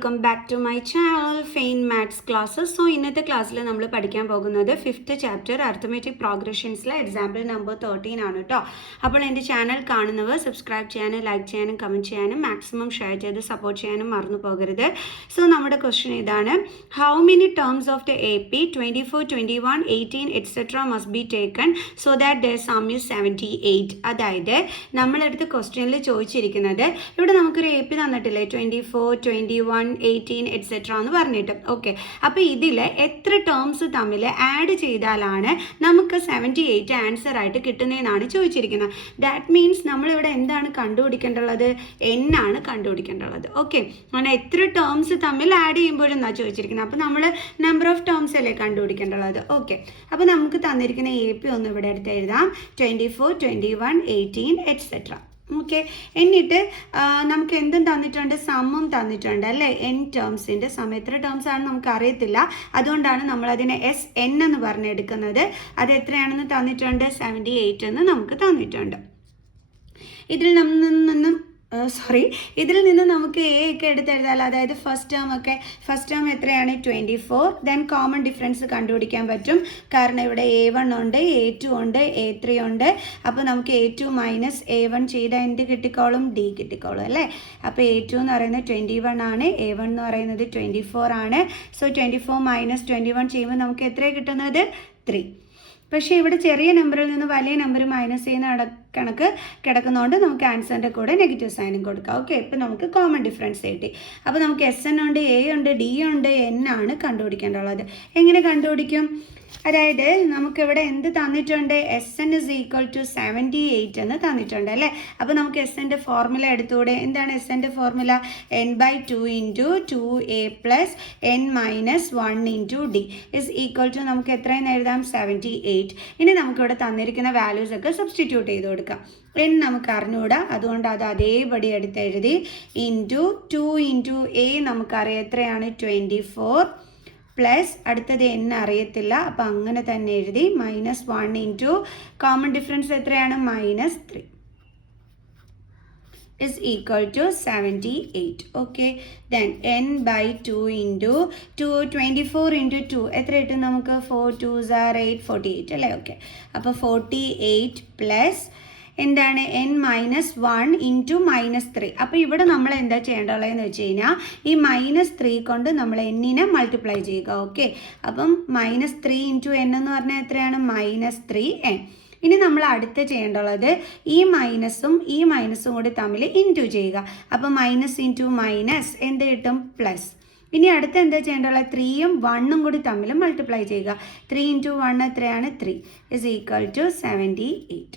Welcome back to my channel fine maths classes. So ഇന്നത്തെ ക്ലാസ്സിൽ നമ്മൾ പഠിക്കാൻ പോകുന്നത് 5th ചാപ്റ്റർ അരിത്മെറ്റിക് പ്രോഗ്രഷൻസിലെ എക്സാമ്പിൾ നമ്പർ 13 ആണ് കേട്ടോ. അപ്പോൾ എൻ്റെ ചാനൽ കാണുന്നവർ സബ്സ്ക്രൈബ് ചെയ്യാനും ലൈക്ക് ചെയ്യാനും കമൻറ്റ് ചെയ്യാനും മാക്സിമം ഷെയർ ചെയ്ത് സപ്പോർട്ട് ചെയ്യാനും മറന്നു പോകരുത്. സോ നമ്മുടെ ക്വസ്റ്റ്യൻ ഇതാണ്: how many terms of the AP 24, 21, 18 etcetera must be taken so that the sum is 78. അതായത് നമ്മളെടുത്ത് ക്വസ്റ്റ്യനിൽ ചോദിച്ചിരിക്കുന്നത്, ഇവിടെ നമുക്കൊരു AP തന്നിട്ടില്ലേ, 24, 21, 18 എക്സെട്ര എന്ന് പറഞ്ഞിട്ട്. ഓക്കെ, അപ്പോൾ ഇതിൽ എത്ര ടേംസ് തമ്മിൽ ആഡ് ചെയ്താലാണ് നമുക്ക് 78 ആൻസർ ആയിട്ട് കിട്ടുന്നതെന്നാണ് ചോദിച്ചിരിക്കുന്നത്. ദാറ്റ് മീൻസ് നമ്മളിവിടെ എന്താണ് കണ്ടുപിടിക്കേണ്ടത്? N ആണ് കണ്ടുപിടിക്കേണ്ടത്. ഓക്കെ, അങ്ങനെ എത്ര ടേംസ് തമ്മിൽ ആഡ് ചെയ്യുമ്പോഴെന്നാണ് ചോദിച്ചിരിക്കുന്നത്. അപ്പോൾ നമ്മൾ നമ്പർ ഓഫ് ടേംസ് അല്ലേ കണ്ടുപിടിക്കേണ്ടത്. ഓക്കെ, അപ്പോൾ നമുക്ക് തന്നിരിക്കുന്ന AP ഒന്ന് ഇവിടെ എടുത്ത് എഴുതാം: 24, 21, 18 എക്സെട്ര. ഓക്കെ, എന്നിട്ട് നമുക്ക് എന്തും തന്നിട്ടുണ്ട്, സമ്മും തന്നിട്ടുണ്ട് അല്ലേ. N ടേംസിൻ്റെ സം എത്ര ടേംസ് ആണെന്ന് നമുക്ക് അറിയത്തില്ല, അതുകൊണ്ടാണ് നമ്മളതിനെ SN എന്ന് പറഞ്ഞെടുക്കുന്നത്. അത് എത്രയാണെന്ന് തന്നിട്ടുണ്ട്, 78 എന്ന് നമുക്ക് തന്നിട്ടുണ്ട്. ഇതിൽ നിന്ന് നമുക്ക് A ഒക്കെ എടുത്തെഴുതാമല്ലോ. അതായത് ഫസ്റ്റ് ടേം എത്രയാണ്, 24. ദെൻ കോമൺ ഡിഫറൻസ് കണ്ടുപിടിക്കാൻ പറ്റും, കാരണം ഇവിടെ A1 ഉണ്ട്, A2 ഉണ്ട്, A3 ഉണ്ട്. അപ്പോൾ നമുക്ക് A2 മൈനസ് A1 ചെയ്താൽ എന്ത് കിട്ടിക്കോളും, D കിട്ടിക്കോളും അല്ലേ. അപ്പോൾ A2 എന്ന് പറയുന്നത് 21 ആണ്, A1 എന്ന് പറയുന്നത് 24 ആണ്. സോ 24 മൈനസ് 21 ചെയ്യുമ്പോൾ നമുക്ക് എത്രയാണ് കിട്ടുന്നത്, 3. പക്ഷേ ഇവിടെ ചെറിയ നമ്പറിൽ നിന്ന് വലിയ നമ്പർ മൈനസ് ചെയ്യുന്ന കണക്ക് കിടക്കുന്നതുകൊണ്ട് നമുക്ക് ആൻസറിൻ്റെ കൂടെ നെഗറ്റീവ് സൈനും കൊടുക്കാം. ഓക്കെ, ഇപ്പം നമുക്ക് കോമൺ ഡിഫറൻസ് കിട്ടി. അപ്പോൾ നമുക്ക് SN ഉണ്ട്, A ഉണ്ട്, D ഉണ്ട്, N ആണ് കണ്ടുപിടിക്കേണ്ടത്. എങ്ങനെ കണ്ടുപിടിക്കും? അതായത് നമുക്കിവിടെ എന്ത് തന്നിട്ടുണ്ട്, SN is equal to 78 എന്ന് തന്നിട്ടുണ്ട് അല്ലേ. അപ്പോൾ നമുക്ക് SNൻ്റെ ഫോർമുല എടുത്തുകൂടെ? എന്താണ് SNൻ്റെ formula? N/2 into 2A plus N minus 1 into D is equal to നമുക്ക് എത്രയെന്ന് എഴുതാം, 78. ഇനി നമുക്കിവിടെ തന്നിരിക്കുന്ന വാല്യൂസ് ഒക്കെ സബ്സ്റ്റിറ്റ്യൂട്ട് ചെയ്ത് കൊടുക്കാം. N നമുക്ക് അറിഞ്ഞുകൂടാ, അതുകൊണ്ട് അത് അതേപടി എടുത്ത് എഴുതി. ഇൻറ്റു 2 ഇൻറ്റു A നമുക്കറിയാം എത്രയാണ്, 24 പ്ലസ് അടുത്തത് N അറിയത്തില്ല, അപ്പോൾ അങ്ങനെ തന്നെ എഴുതി. മൈനസ് 1 ഇൻറ്റു കോമൺ ഡിഫറൻസ് എത്രയാണ്, -3 is equal to 78. Okay, then N/2 into 24 into 2 എത്ര കിട്ടും നമുക്ക്, 4 2s are 8, 48 അല്ലേ. ഓക്കെ, അപ്പോൾ 48 പ്ലസ് എന്താണ്, N മൈനസ് 1 ഇൻറ്റു -3. അപ്പോൾ ഇവിടെ നമ്മൾ എന്താ ചെയ്യേണ്ടതെന്ന് വെച്ച് കഴിഞ്ഞാൽ ഈ -3 കൊണ്ട് നമ്മൾ Nനെ മൾട്ടിപ്ലൈ ചെയ്യുക. ഓക്കെ, അപ്പം -3 ഇൻറ്റു N എന്ന് പറഞ്ഞാൽ എത്രയാണ്, -3N. ഇനി നമ്മൾ അടുത്ത് ചെയ്യേണ്ടത് ഈ മൈനസും കൂടി തമ്മിൽ ഇൻറ്റു ചെയ്യുക. അപ്പോൾ മൈനസ് ഇൻറ്റു മൈനസ് എന്ത് കിട്ടും, പ്ലസ്. ഇനി അടുത്ത് എന്താ ചെയ്യേണ്ടത്, 3യും 1ഉം കൂടി തമ്മിൽ മൾട്ടിപ്ലൈ ചെയ്യുക. 3 ഇൻറ്റു 1 എത്രയാണ്, 3 is equal to 78.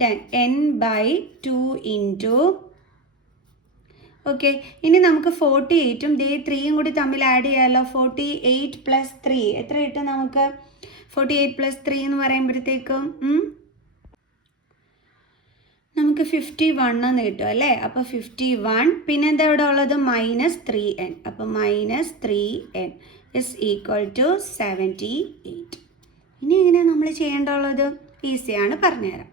Then N/2 into, okay, ഇനി നമുക്ക് 48ഉം 3യും കൂടി തമ്മിൽ ആഡ് ചെയ്യാമല്ലോ. 48 പ്ലസ് 3 എത്ര കിട്ടും നമുക്ക്, 48 പ്ലസ് 3 എന്ന് പറയുമ്പോഴത്തേക്കും നമുക്ക് 51 എന്ന് കിട്ടും അല്ലേ. അപ്പോൾ 51, പിന്നെ എന്താ ഇവിടെ ഉള്ളത്, -3N. അപ്പോൾ -3N is equal to 78. ഇനി എങ്ങനെയാണ് നമ്മൾ ചെയ്യേണ്ടത്, ഈസിയാണ്, പറഞ്ഞുതരാം.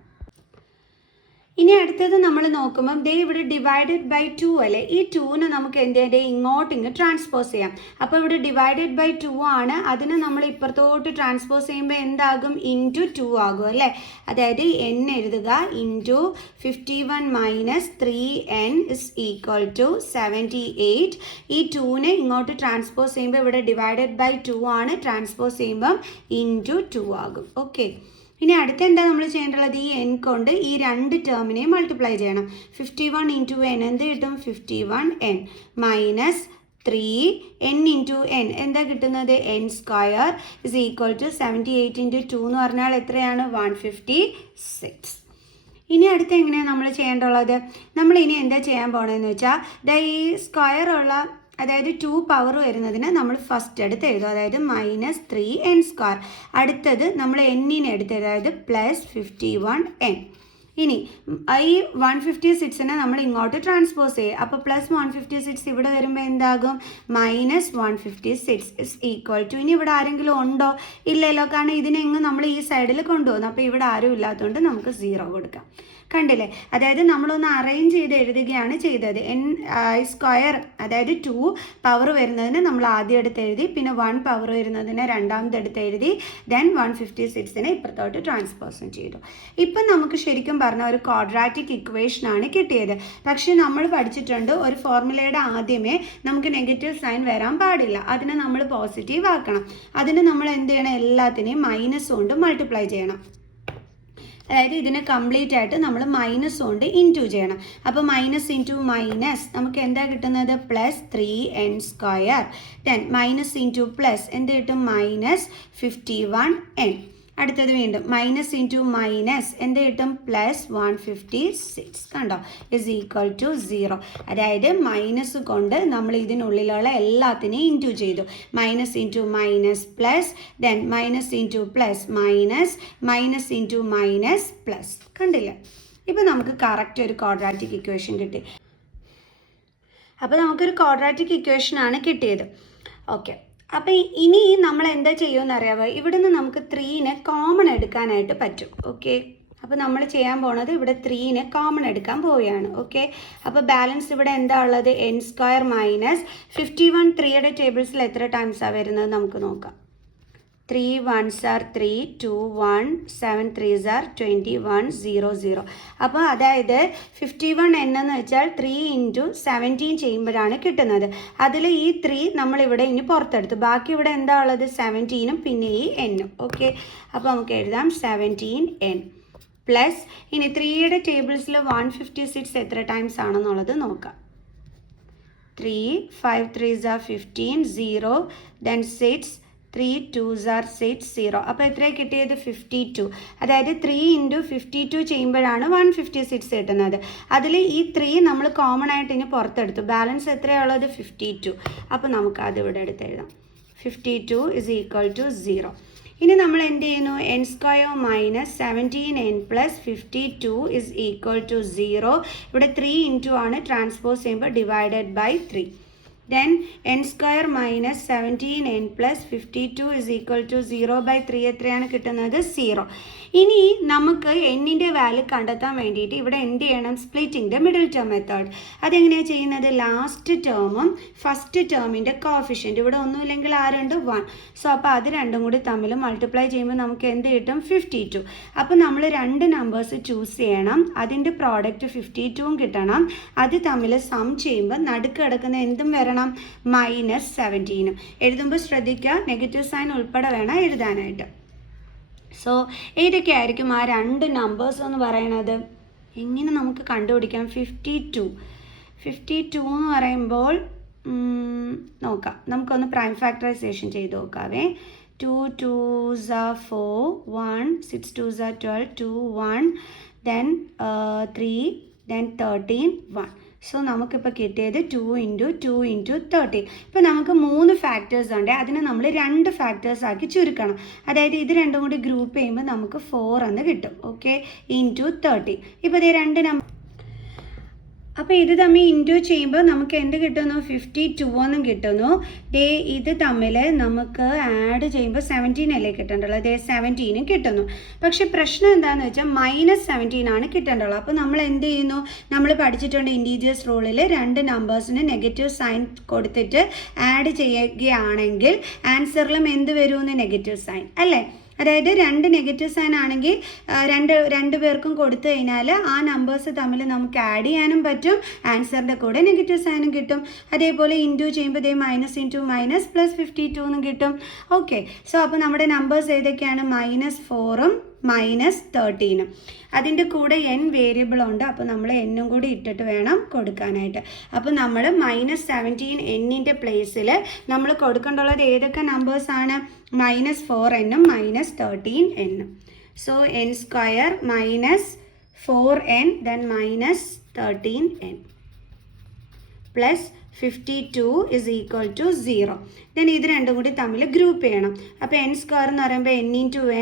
ഇനി അടുത്തത് നമ്മൾ നോക്കുമ്പം ഇവിടെ ഡിവൈഡഡ് ബൈ 2 അല്ലേ. ഈ 2നെ നമുക്ക് എന്തിൻ്റെ ഇങ്ങോട്ട് ട്രാൻസ്പോസ് ചെയ്യാം. അപ്പോൾ ഇവിടെ ഡിവൈഡഡ് ബൈ 2 ആണ്, അതിനെ നമ്മൾ ഇപ്പുറത്തോട്ട് ട്രാൻസ്പോസ് ചെയ്യുമ്പോൾ എന്താകും, ഇൻറ്റു 2 ആകും അല്ലേ. അതായത് N എഴുതുക, into 51 minus 3N is equal to 78. ഈ 2നെ ഇങ്ങോട്ട് ട്രാൻസ്പോസ് ചെയ്യുമ്പോൾ ഇവിടെ ഡിവൈഡഡ് ബൈ 2 ആണ്, ട്രാൻസ്പോസ് ചെയ്യുമ്പം ഇൻറ്റു 2 ആകും. ഓക്കെ, ഇനി അടുത്ത എന്താ നമ്മൾ ചെയ്യേണ്ടത്, ഈ N കൊണ്ട് ഈ രണ്ട് ടേമിനെയും മൾട്ടിപ്ലൈ ചെയ്യണം. 51 ഇൻറ്റു N എന്ത് കിട്ടും, 51N minus 3N into N എന്താ കിട്ടുന്നത്, N² is equal to 78 into 2 എന്ന് പറഞ്ഞാൽ എത്രയാണ്, 156. ഇനി അടുത്ത് എങ്ങനെയാണ് നമ്മൾ ചെയ്യേണ്ടത്, നമ്മൾ ഇനി എന്താ ചെയ്യാൻ പോകണമെന്ന് വെച്ചാൽ ഈ സ്ക്വയറുള്ള, അതായത് 2 പവർ വരുന്നതിന് നമ്മൾ ഫസ്റ്റ് എടുത്ത് എഴുതും, അതായത് -3N². അടുത്തത് നമ്മൾ Nനെ എടുത്ത്, അതായത് +51N. ഇനി ഈ 156നെ നമ്മൾ ഇങ്ങോട്ട് ട്രാൻസ്പോസ് ചെയ്യും. അപ്പോൾ +156 ഇവിടെ വരുമ്പോൾ എന്താകും, -156 ഇസ് ഈക്വൽ ടു, ഇനി ഇവിടെ ആരെങ്കിലും ഉണ്ടോ, ഇല്ലല്ലോ, കാരണം ഇതിനെങ്ങും നമ്മൾ ഈ സൈഡിൽ കൊണ്ടുപോകുന്നു. അപ്പോൾ ഇവിടെ ആരും ഇല്ലാത്തതുകൊണ്ട് നമുക്ക് 0 കൊടുക്കാം. കണ്ടില്ലേ? അതായത് നമ്മളൊന്ന് അറേഞ്ച് ചെയ്ത് എഴുതുകയാണ് ചെയ്തത്. n² അതായത് 2 പവർ വരുന്നതിന് നമ്മൾ ആദ്യം എടുത്ത് എഴുതി, പിന്നെ 1 പവർ വരുന്നതിന് രണ്ടാമത് എടുത്ത് എഴുതി, ദെൻ 156നെ ഇപ്പുറത്തോട്ട് ട്രാൻസ്പോസും ചെയ്തു. ഇപ്പം നമുക്ക് ശരിക്കും പറഞ്ഞാൽ ഒരു ക്വാഡ്രാറ്റിക് ഇക്വേഷനാണ് കിട്ടിയത്. പക്ഷേ നമ്മൾ പഠിച്ചിട്ടുണ്ട് ഒരു ഫോർമുലയുടെ ആദ്യമേ നമുക്ക് നെഗറ്റീവ് സൈൻ വരാൻ പാടില്ല, അതിനെ നമ്മൾ പോസിറ്റീവ് ആക്കണം. അതിന് നമ്മൾ എന്ത് ചെയ്യണം? എല്ലാത്തിനെയും മൈനസ് കൊണ്ട് മൾട്ടിപ്ലൈ ചെയ്യണം. അതായത് ഇതിനെ കംപ്ലീറ്റ് ആയിട്ട് നമ്മൾ മൈനസ് കൊണ്ട് ഇൻറ്റു ചെയ്യണം. അപ്പോൾ മൈനസ് ഇൻറ്റു മൈനസ് നമുക്ക് എന്താ കിട്ടുന്നത്? Plus 3n². Then minus into plus എന്ത് കിട്ടും? Minus 51n. അടുത്തത് വീണ്ടും മൈനസ് ഇൻറ്റു മൈനസ് എന്ത് കിട്ടും? പ്ലസ് 156. കണ്ടോ? Is equal to 0. അതായത് മൈനസ് കൊണ്ട് നമ്മൾ ഇതിനുള്ളിലുള്ള എല്ലാത്തിനെയും ഇൻറ്റു ചെയ്തു. Minus into minus plus, then minus into plus minus, minus into minus plus. കണ്ടില്ലേ? ഇപ്പം നമുക്ക് കറക്റ്റ് ഒരു ക്വാഡ്രാറ്റിക് ഇക്വേഷൻ കിട്ടി. അപ്പോൾ നമുക്കൊരു ക്വാഡ്രാറ്റിക് ഇക്വേഷനാണ് കിട്ടിയത്. ഓക്കെ, അപ്പോൾ ഇനി നമ്മൾ എന്താ ചെയ്യുമെന്ന് അറിയാമോ? ഇവിടുന്ന് നമുക്ക് 3നെ കോമൺ എടുക്കാനായിട്ട് പറ്റും. ഓക്കെ, അപ്പോൾ നമ്മൾ ചെയ്യാൻ പോണത് ഇവിടെ 3നെ കോമൺ എടുക്കാൻ പോവുകയാണ്. ഓക്കെ, അപ്പോൾ ബാലൻസ് ഇവിടെ എന്താ ഉള്ളത്? n² minus 51. 3യുടെ ടേബിൾസിൽ എത്ര ടൈംസാണ് വരുന്നത് നമുക്ക് നോക്കാം. 3 1s are 3, 2 1, 7 3s are 21, 0 0. അപ്പോൾ അതായത് 51 എന്ന് വെച്ചാൽ 3 × 17 ചെയ്യുമ്പോഴാണ് കിട്ടുന്നത്. അതിൽ ഈ 3 നമ്മളിവിടെ ഇനി പുറത്തെടുത്തു. ബാക്കി ഇവിടെ എന്താ ഉള്ളത്? 17ഉം പിന്നെ ഈ n-ഉം. ഓക്കെ, അപ്പോൾ നമുക്ക് എഴുതാം 17n പ്ലസ് ഇനി 3യുടെ ടേബിൾസിൽ 156 എത്ര ടൈംസ് ആണെന്നുള്ളത് നോക്കാം. 3 5 3s are 15, 0, then 6 3 2s are 6, 0. അപ്പോൾ എത്രയാണ് കിട്ടിയത്? 52. അതായത് 3 × 52 ചെയ്യുമ്പോഴാണ് 156 കിട്ടുന്നത്. അതിൽ ഈ 3 നമ്മൾ കോമൺ ആയിട്ട് ഇനി പുറത്തെടുത്തു. ബാലൻസ് എത്രയുള്ളത്? 52. അപ്പോൾ നമുക്ക് അതിവിടെ എടുത്ത് എഴുതാം. 52 is equal to 0. ഇനി നമ്മൾ എന്ത് ചെയ്യുന്നു? n² minus 17n plus 52 is equal to 0. ഇവിടെ 3 ഇൻറ്റു ആണ്, ട്രാൻസ്പോസ് ചെയ്യുമ്പോൾ divided by 3. Then n² minus 17n plus 52 is equal to 0/3 എത്രയാണ് കിട്ടുന്നത്? 0. ഇനി നമുക്ക് എന്നിൻ്റെ വാല്യൂ കണ്ടെത്താൻ വേണ്ടിയിട്ട് ഇവിടെ എന്ത് ചെയ്യണം? Splitting the middle term method. അതെങ്ങനെയാണ് ചെയ്യുന്നത്? ലാസ്റ്റ് ടേമും ഫസ്റ്റ് ടേമിൻ്റെ കോഫിഷ്യൻറ്റ് ഇവിടെ ഒന്നുമില്ലെങ്കിൽ ആരുണ്ട്? 1. സോ അപ്പോൾ അത് രണ്ടും കൂടി തമ്മിൽ മൾട്ടിപ്ലൈ ചെയ്യുമ്പോൾ നമുക്ക് എന്ത് കിട്ടും? 52. അപ്പോൾ നമ്മൾ രണ്ട് നമ്പേഴ്സ് ചൂസ് ചെയ്യണം, അതിൻ്റെ പ്രോഡക്റ്റ് 52ഉം കിട്ടണം. അത് തമ്മിൽ സം ചെയ്യുമ്പോൾ നടുക്ക് കിടക്കുന്ന എന്തും വരണം? മൈനസ് 17. എഴുതുമ്പോൾ ശ്രദ്ധിക്കുക, നെഗറ്റീവ് സൈൻ ഉൾപ്പെടെ വേണം എഴുതാനായിട്ട്. സോ ഏതൊക്കെ ആയിരിക്കും ആ രണ്ട് നമ്പേഴ്സ് എന്ന് പറയണത്? എങ്ങനെ നമുക്ക് കണ്ടുപിടിക്കാം? 52 എന്ന് പറയുമ്പോൾ നോക്കാം, നമുക്കൊന്ന് പ്രൈം ഫാക്ടറൈസേഷൻ ചെയ്ത് നോക്കാവേ. 2 2s are 4, 1 6 2s are 12, 2 1, then 3, then 13 1. So നമുക്കിപ്പോൾ കിട്ടിയത് 2 × 2 × 13. ഇപ്പോൾ നമുക്ക് 3 ഫാക്ടേഴ്സ് ഉണ്ട്, അതിനെ നമ്മൾ 2 ഫാക്ടേഴ്സ് ആക്കി ചുരുക്കണം. അതായത് ഇത് രണ്ടും കൂടി ഗ്രൂപ്പ് ചെയ്യുമ്പോൾ നമുക്ക് 4 എന്ന് കിട്ടും. Okay, into 13. ഇപ്പോൾ ഇത് രണ്ട് നമ്പർ, അപ്പോൾ ഇത് തമ്മിൽ ഇൻറ്റു ചെയ്യുമ്പോൾ നമുക്ക് എന്ത് കിട്ടുന്നു? 52 എന്നും കിട്ടുന്നു. ഇത് തമ്മിൽ നമുക്ക് ആഡ് ചെയ്യുമ്പോൾ 17 അല്ലേ കിട്ടേണ്ടുള്ളൂ. 17 കിട്ടുന്നു. പക്ഷെ പ്രശ്നം എന്താണെന്ന് വെച്ചാൽ മൈനസ് 17 ആണ് കിട്ടേണ്ടുള്ളൂ. അപ്പോൾ നമ്മൾ എന്ത് ചെയ്യുന്നു? നമ്മൾ പഠിച്ചിട്ടുണ്ട് ഇൻറ്റീജേഴ്സ് റൂളിൽ രണ്ട് നമ്പേഴ്സിന് നെഗറ്റീവ് സൈൻ കൊടുത്തിട്ട് ആഡ് ചെയ്യുകയാണെങ്കിൽ ആൻസറിലും എന്ത് വരുമെന്ന്? നെഗറ്റീവ് സൈൻ അല്ലേ? അതായത് രണ്ട് നെഗറ്റീവ് സൈൻ ആണെങ്കിൽ രണ്ട് പേർക്കും കൊടുത്തു കഴിഞ്ഞാൽ ആ നമ്പേഴ്സ് തമ്മിൽ നമുക്ക് ആഡ് ചെയ്യാനും പറ്റും, ആൻസറിൻ്റെ കൂടെ നെഗറ്റീവ് സൈനും കിട്ടും. അതേപോലെ ഇൻറ്റു ചെയ്യുമ്പോൾ മൈനസ് ഇൻറ്റു മൈനസ് പ്ലസ് 52 എന്നും കിട്ടും. ഓക്കെ, സോ അപ്പോൾ നമ്മുടെ നമ്പേഴ്സ് ഏതൊക്കെയാണ്? -4ഉം -13. അതിൻ്റെ കൂടെ n വേരിയബിൾ ഉണ്ട്, അപ്പോൾ നമ്മൾ n കൂടി ഇട്ടിട്ട് വേണം കൊടുക്കാനായിട്ട്. അപ്പോൾ നമ്മൾ -17 n-ൻ്റെ പ്ലേസിൽ നമ്മൾ കൊടുക്കേണ്ടുള്ളത് ഏതൊക്കെ നമ്പേഴ്സാണ്? -4n-ഉം -13n-ഉം. So n² -4n then -13n plus 52 is equal to 0. Then ഇത് രണ്ടും കൂടി തമ്മിൽ ഗ്രൂപ്പ് ചെയ്യണം. അപ്പോൾ n² എന്ന് പറയുമ്പോൾ n ×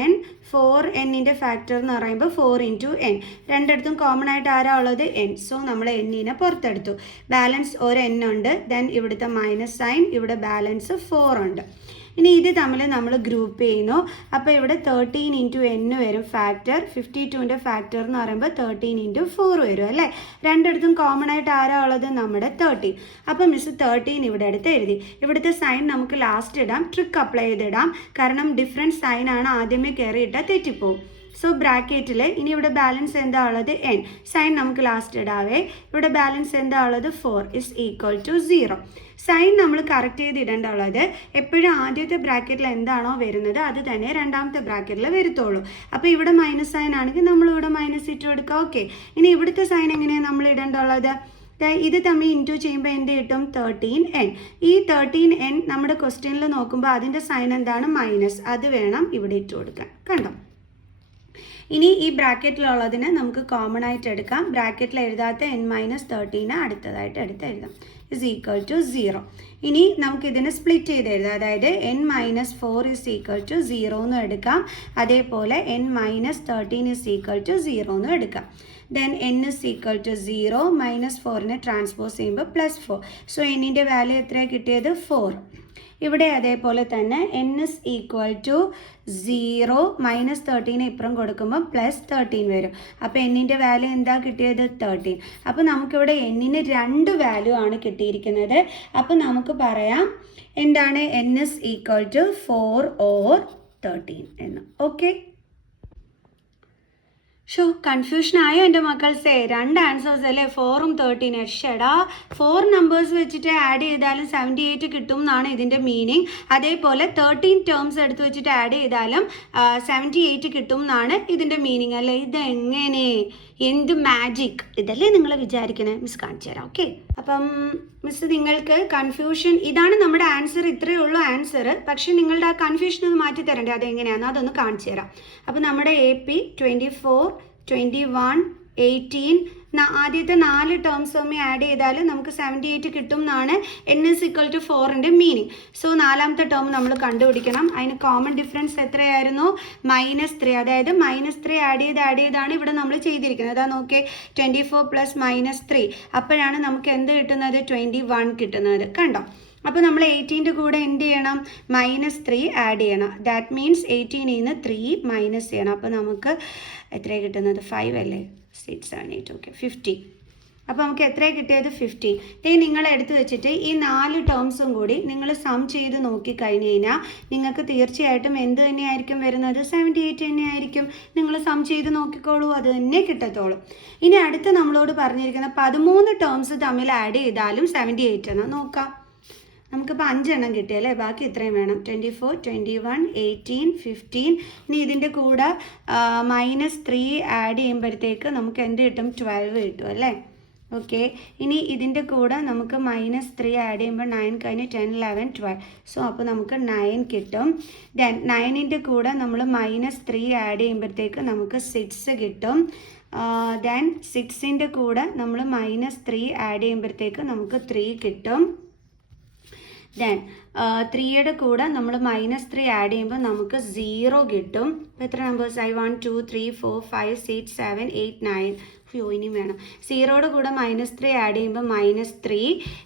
n, 4n-ൻ്റെ ഫാക്ടർ എന്ന് പറയുമ്പോൾ 4 × n. രണ്ടിടത്തും കോമൺ ആയിട്ട് ആരാ ഉള്ളത്? n. സോ നമ്മൾ n-നെ പുറത്തെടുത്തു. ബാലൻസ് ഒരു n ഉണ്ട്. ദെൻ ഇവിടുത്തെ മൈനസ് സൈൻ, ഇവിടെ ബാലൻസ് 4 ഉണ്ട്. ഇനി ഇത് തമ്മിൽ നമ്മൾ ഗ്രൂപ്പ് ചെയ്യുന്നു. അപ്പോൾ ഇവിടെ 13 ഇൻറ്റു n വരും ഫാക്ടർ. 52ൻ്റെ ഫാക്ടർ എന്ന് പറയുമ്പോൾ 13 ഇൻറ്റു 4 വരും അല്ലേ. രണ്ടിടത്തും കോമൺ ആയിട്ട് ആരാ ഉള്ളത്? നമ്മുടെ 13. അപ്പോൾ മിസ് 13 ഇവിടെ അടുത്ത് എഴുതി. ഇവിടുത്തെ സൈൻ നമുക്ക് ലാസ്റ്റ് ഇടാം, ട്രിക്ക് അപ്ലൈ ചെയ്തിടാം. കാരണം ഡിഫറെൻറ്റ് സൈനാണ് ആദ്യമേ കയറി ഇട്ടാൽ തെറ്റിപ്പോവും. സോ ബ്രാക്കറ്റിൽ ഇനി ഇവിടെ ബാലൻസ് എന്താ ഉള്ളത്? n. സൈൻ നമുക്ക് ലാസ്റ്റ് ഇടാവേ. ഇവിടെ ബാലൻസ് എന്താ ഉള്ളത്? 4 ഇസ് ഈക്വൽ ടു 0. സൈൻ നമ്മൾ കറക്റ്റ് ചെയ്ത് ഇടേണ്ടുള്ളത് എപ്പോഴും ആദ്യത്തെ ബ്രാക്കറ്റിൽ എന്താണോ വരുന്നത് അത് തന്നെ രണ്ടാമത്തെ ബ്രാക്കറ്റിൽ വരുത്തുള്ളൂ. അപ്പോൾ ഇവിടെ മൈനസ് സൈൻ ആണെങ്കിൽ നമ്മളിവിടെ മൈനസ് ഇട്ട് കൊടുക്കുക. ഓക്കെ, ഇനി ഇവിടുത്തെ സൈൻ എങ്ങനെയാണ് നമ്മൾ ഇടേണ്ടുള്ളത്? ഇത് തമ്മിൽ ഇൻറ്റു ചെയ്യുമ്പോൾ എന്ത് കിട്ടും? 13n. ഈ 13n നമ്മുടെ ക്വസ്റ്റ്യനിൽ നോക്കുമ്പോൾ അതിൻ്റെ സൈൻ എന്താണ്? മൈനസ്. അത് വേണം ഇവിടെ ഇട്ട് കൊടുക്കാൻ. കണ്ടോ? ഇനി ഈ ബ്രാക്കറ്റിലുള്ളതിന് നമുക്ക് കോമൺ ആയിട്ട് എടുക്കാം. ബ്രാക്കറ്റിൽ എഴുതാത്ത n-13 അടുത്തതായിട്ട് എടുത്ത് എഴുതാം. Is equal to 0. ഇനി നമുക്കിതിനെ സ്പ്ലിറ്റ് ചെയ്ത് എഴുതാം. അതായത് n-4 ഇസ് ഈക്വൽ ടു 0 എന്നും എടുക്കാം. അതേപോലെ n-13 ഇസ് ഈക്വൽ ടു 0 എന്നും എടുക്കാം. Then n is equal to 0, -4നെ ട്രാൻസ്പോസ് ചെയ്യുമ്പോൾ +4. സോ എന്നിൻ്റെ വാല്യൂ എത്രയാണ് കിട്ടിയത്? 4. ഇവിടെ അതേപോലെ തന്നെ n ഇസ് ഈക്വൽ ടു 0, -13 ഇപ്പുറം കൊടുക്കുമ്പോൾ +13 വരും. അപ്പോൾ എന്നിൻ്റെ വാല്യൂ എന്താ കിട്ടിയത്? 13. അപ്പോൾ നമുക്കിവിടെ എന്നിന് 2 വാല്യൂ ആണ് കിട്ടിയിരിക്കുന്നത്. അപ്പോൾ നമുക്ക് പറയാം എന്താണ്? n is equal to 4 or 13 എന്ന്. ഓക്കെ, കൺഫ്യൂഷൻ ആയോ എൻ്റെ മക്കൾസേ? 2 ആൻസേഴ്സ് അല്ലേ, 4ഉം 13. ഷെടാ, 4 നമ്പേഴ്സ് വെച്ചിട്ട് ആഡ് ചെയ്താലും 78 കിട്ടും എന്നാണ് ഇതിൻ്റെ മീനിങ്. അതേപോലെ 13 ടേംസ് എടുത്ത് വെച്ചിട്ട് ആഡ് ചെയ്താലും 78 കിട്ടും എന്നാണ് ഇതിൻ്റെ മീനിങ് അല്ലേ. ഇതെങ്ങനെ? എന്ത് മാജിക്! ഇതല്ലേ നിങ്ങൾ വിചാരിക്കണേ? മിസ് കാണിച്ചു തരാം. ഓക്കെ, അപ്പം മിസ് നിങ്ങൾക്ക് കൺഫ്യൂഷൻ ഇതാണ് നമ്മുടെ ആൻസർ, ഇത്രയേ ഉള്ളൂ ആൻസർ. പക്ഷെ നിങ്ങളുടെ ആ കൺഫ്യൂഷൻ ഒന്ന് മാറ്റി തരണ്ടേ? അതെങ്ങനെയാണെന്ന് അതൊന്ന് കാണിച്ചു തരാം. അപ്പോൾ നമ്മുടെ AP 24, 21, 18 ആദ്യത്തെ 4 ടേംസ് തമ്മിൽ ആഡ് ചെയ്താൽ നമുക്ക് 78 കിട്ടും എന്നാണ് n ഇസ് ഈക്വൽ ടു 4ൻ്റെ മീനിങ്. സോ നാലാമത്തെ ടേം നമ്മൾ കണ്ടുപിടിക്കണം. അതിന് കോമൺ ഡിഫറൻസ് എത്രയായിരുന്നു? -3. അതായത് -3 ആഡ് ചെയ്താണ് ഇവിടെ നമ്മൾ ചെയ്തിരിക്കുന്നത്. അതാ നോക്കിയേ, 24 + -3. അപ്പോഴാണ് നമുക്ക് എന്ത് കിട്ടുന്നത്? 21 കിട്ടുന്നത്. കണ്ടോ? അപ്പോൾ നമ്മൾ 18ൻ്റെ കൂടെ എന്ത് ചെയ്യണം? -3 ആഡ് ചെയ്യണം. ദാറ്റ് മീൻസ് 18ൽ നിന്ന് 3 മൈനസ് ചെയ്യണം. അപ്പോൾ നമുക്ക് എത്രയാണ് കിട്ടുന്നത്? 5 അല്ലേ? 6, 7, 8. ഓക്കെ, 50. അപ്പോൾ നമുക്ക് എത്രയാണ് കിട്ടിയത്? 50. ഇതേ നിങ്ങൾ എടുത്ത് വെച്ചിട്ട് ഈ 4 ടേംസും കൂടി നിങ്ങൾ സം ചെയ്ത് നോക്കിക്കഴിഞ്ഞ് കഴിഞ്ഞാൽ നിങ്ങൾക്ക് തീർച്ചയായിട്ടും എന്ത് തന്നെയായിരിക്കും വരുന്നത്? 78 തന്നെയായിരിക്കും. നിങ്ങൾ സം ചെയ്ത് നോക്കിക്കോളൂ, അത് തന്നെ കിട്ടത്തോളൂ. ഇനി അടുത്ത് നമ്മളോട് പറഞ്ഞിരിക്കുന്ന 13 ടേംസ് തമ്മിൽ ആഡ് ചെയ്താലും 78 എന്ന് നോക്കാം. നമുക്കിപ്പോൾ 5 എണ്ണം കിട്ടിയല്ലേ, ബാക്കി ഇത്രയും വേണം. 24, 21, 18, 15. ഇനി ഇതിൻ്റെ കൂടെ -3 ആഡ് ചെയ്യുമ്പോഴത്തേക്ക് നമുക്ക് എന്ത് കിട്ടും? 12 കിട്ടും അല്ലേ. ഓക്കെ, ഇനി ഇതിൻ്റെ കൂടെ നമുക്ക് -3 ആഡ് ചെയ്യുമ്പോൾ 9 കഴിഞ്ഞ് 10, 11, 12. സോ അപ്പോൾ നമുക്ക് 9 കിട്ടും. ദെൻ 9ൻ്റെ കൂടെ നമ്മൾ -3 ആഡ് ചെയ്യുമ്പോഴത്തേക്ക് നമുക്ക് 6 കിട്ടും. ദെൻ 6ൻ്റെ കൂടെ നമ്മൾ -3 ആഡ് ചെയ്യുമ്പോഴത്തേക്ക് നമുക്ക് 3 കിട്ടും. ദെൻ 3യുടെ കൂടെ നമ്മൾ -3 ആഡ് ചെയ്യുമ്പോൾ നമുക്ക് 0 കിട്ടും. അപ്പോൾ എത്ര നമ്പേഴ്സായി? 1, 2, 3, 4, 5, 6, 7, 8, 9. ഇനി വേണം 0യുടെ കൂടെ -3 ആഡ് ചെയ്യുമ്പോൾ -3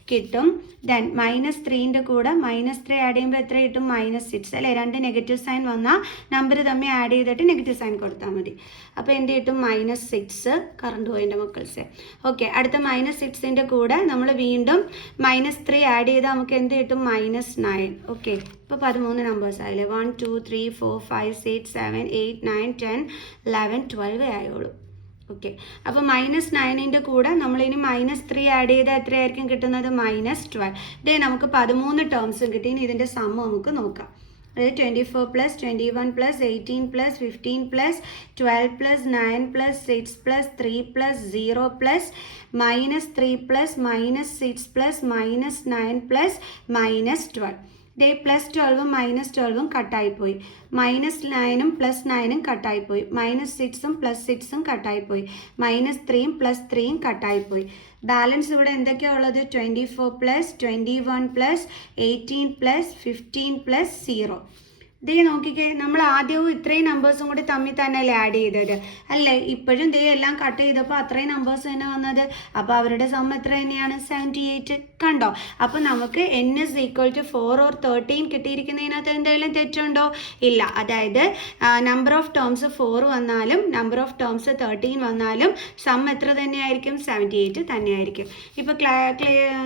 കിട്ടും. ദെൻ -3ൻ്റെ കൂടെ -3 ആഡ് ചെയ്യുമ്പോൾ എത്ര കിട്ടും? -6 അല്ലേ. 2 നെഗറ്റീവ് സൈൻ വന്നാൽ നമ്പർ തമ്മിൽ ആഡ് ചെയ്തിട്ട് നെഗറ്റീവ് സൈൻ കൊടുത്താൽ മതി. അപ്പോൾ എന്ത് കിട്ടും? -6. കറണ്ട് പോയി എൻ്റെ മക്കൾസ്. ഓക്കെ, അടുത്ത -6ൻ്റെ കൂടെ നമ്മൾ വീണ്ടും -3 ആഡ് ചെയ്താൽ നമുക്ക് എന്ത് കിട്ടും? -9. ഓക്കെ, ഇപ്പോൾ 13 നമ്പേഴ്സ് ആയില്ലേ. 1, 2, 3, 4, 5, 6, 7, 8, 9, 10, 11, 12 ആയുള്ളൂ. ഓക്കെ, അപ്പോൾ -9ൻ്റെ കൂടെ നമ്മളിനി -3 ആഡ് ചെയ്താൽ എത്രയായിരിക്കും കിട്ടുന്നത്? -12. ഇതേ നമുക്ക് 13 ടേംസും കിട്ടി. ഇനി ഇതിൻ്റെ സം നമുക്ക് നോക്കാം. അതായത് 24 + 21 + 18 + 15 + 12 + 9 + 6 + 3 + 0 + -3 + -6 + -9 + -12. ദേ +12ഉം -12ഉം കട്ടായിപ്പോയി. -9ഉം +9ഉം കട്ടായിപ്പോയി. -6ഉം +6ഉം കട്ടായിപ്പോയി. -3ഉം +3ഉം കട്ടായിപ്പോയി. ബാലൻസ് ഇവിടെ എന്തൊക്കെയാണ് ഉള്ളത്? 24 + 21 + 18 + 15 + 0. ദേ നോക്കിക്കേ, നമ്മൾ ആദ്യവും ഇത്രയും നമ്പേഴ്സും കൂടി തമ്മിൽ തന്നെയല്ലേ ആഡ് ചെയ്തത് അല്ലേ? ഇപ്പോഴും ദേ എല്ലാം കട്ട് ചെയ്തപ്പോൾ അത്രയും നമ്പേഴ്സ് തന്നെ വന്നത്. അപ്പോൾ അവരുടെ സം എത്ര തന്നെയാണ്? 78. കണ്ടോ? അപ്പോൾ നമുക്ക് n is equal to 4 or 13 കിട്ടിയിരിക്കുന്നതിനകത്ത് എന്തെങ്കിലും തെറ്റുണ്ടോ? ഇല്ല. അതായത് നമ്പർ ഓഫ് ടേംസ് 4 വന്നാലും നമ്പർ ഓഫ് ടേംസ് 13 വന്നാലും സം എത്ര തന്നെയായിരിക്കും? 78 തന്നെയായിരിക്കും. ഇപ്പോൾ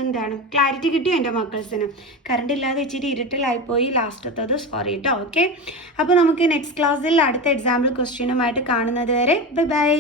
എന്താണ് ക്ലാരിറ്റി കിട്ടിയോ എൻ്റെ മക്കൾസിന്? കറണ്ട് ഇല്ലാതെ ഇച്ചിരി ഇരുട്ടിലായിപ്പോയി ലാസ്റ്റത്തത്, സോറി കേട്ടോ. ഓക്കെ, അപ്പോൾ നമുക്ക് നെക്സ്റ്റ് ക്ലാസ്സിൽ അടുത്ത എക്സാമ്പിൾ ക്വസ്റ്റ്യനുമായിട്ട് കാണുന്നത് വരെ ബൈ ബൈ.